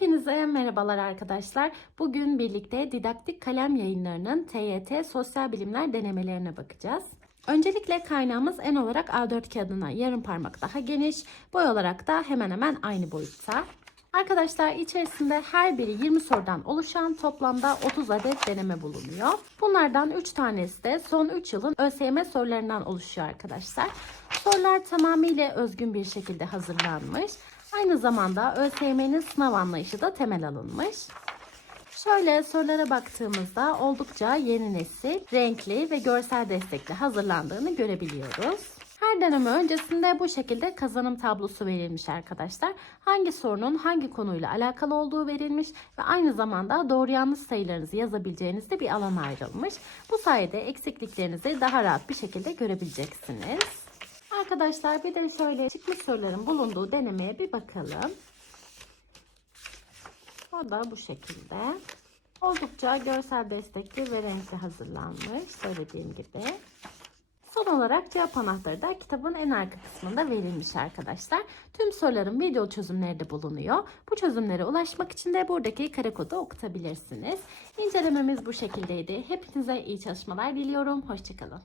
Hepinize merhabalar arkadaşlar. Bugün birlikte Didaktik Kalem Yayınları'nın TYT Sosyal Bilimler denemelerine bakacağız. Öncelikle kaynağımız en olarak A4 kağıdına yarım parmak daha geniş, boy olarak da hemen hemen aynı boyutta. Arkadaşlar içerisinde her biri 20 sorudan oluşan toplamda 30 adet deneme bulunuyor. Bunlardan 3 tanesi de son 3 yılın ÖSYM sorularından oluşuyor arkadaşlar. Sorular tamamıyla özgün bir şekilde hazırlanmış. Aynı zamanda ÖSYM'nin sınav anlayışı da temel alınmış. Şöyle sorulara baktığımızda oldukça yeni nesil, renkli ve görsel destekli hazırlandığını görebiliyoruz. Her deneme öncesinde bu şekilde kazanım tablosu verilmiş arkadaşlar. Hangi sorunun hangi konuyla alakalı olduğu verilmiş ve aynı zamanda doğru yanlış sayılarınızı yazabileceğiniz de bir alan ayrılmış. Bu sayede eksikliklerinizi daha rahat bir şekilde görebileceksiniz. Arkadaşlar bir de şöyle çıkmış soruların bulunduğu denemeye bir bakalım. O da bu şekilde. Oldukça görsel destekli ve renkli hazırlanmış söylediğim gibi. Son olarak cevap anahtarı da kitabın en arka kısmında verilmiş arkadaşlar. Tüm soruların video çözümleri de bulunuyor. Bu çözümlere ulaşmak için de buradaki kare kodu okutabilirsiniz. İncelememiz bu şekildeydi. Hepinize iyi çalışmalar diliyorum. Hoşçakalın.